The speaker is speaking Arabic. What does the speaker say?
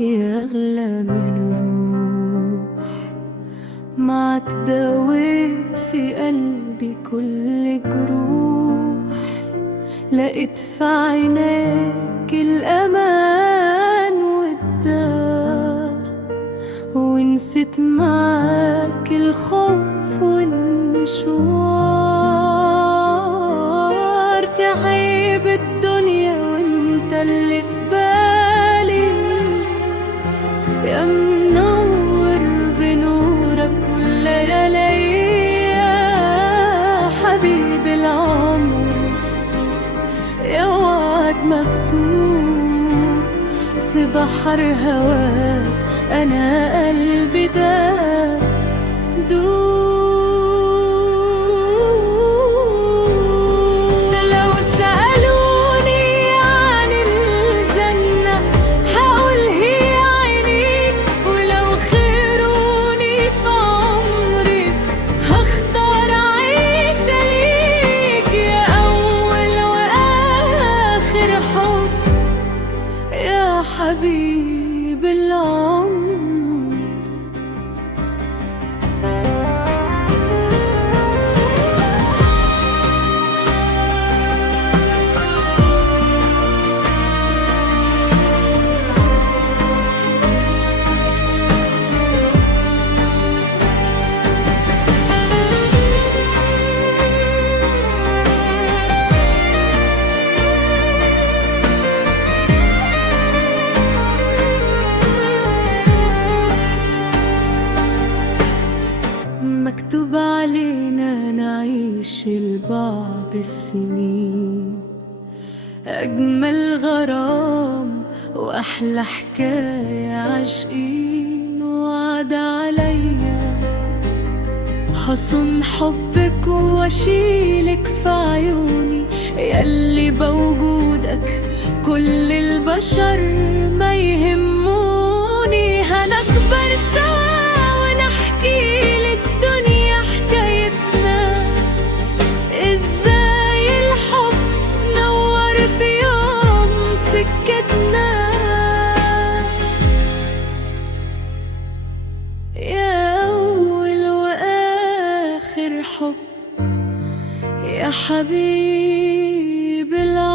يا أغلى من روح. معك داويت في قلبي كل جروح، لقيت في عينيك الأمان والدار، ونسيت معاك الخوف والمشوار. تعيب الدنيا وانت اللي في بالي، يا منور بنورك والليالي، حبيب العمر يا وعد مكتوب في بحر هواك. أنا قلبي داب دوب. لو سألوني عن الجنة هقول هي عينيك، ولو خيروني في عمري هختار أعيش ليك. يا أول وآخر حب يا حبيب العمر. مكتوب علينا نعيش لبعض السنين، أجمل غرام وأحلى حكاية عاشقين. وعد عليا هصون حبك واشيلك في عيوني، ياللي بوجودك كل البشر ما يهموني. هنكبر سوا ونحكي للدنيا حكايتنا، ازاي الحب نور في يوم سكتنا. يا أول وآخر حب يا حبيب العمر.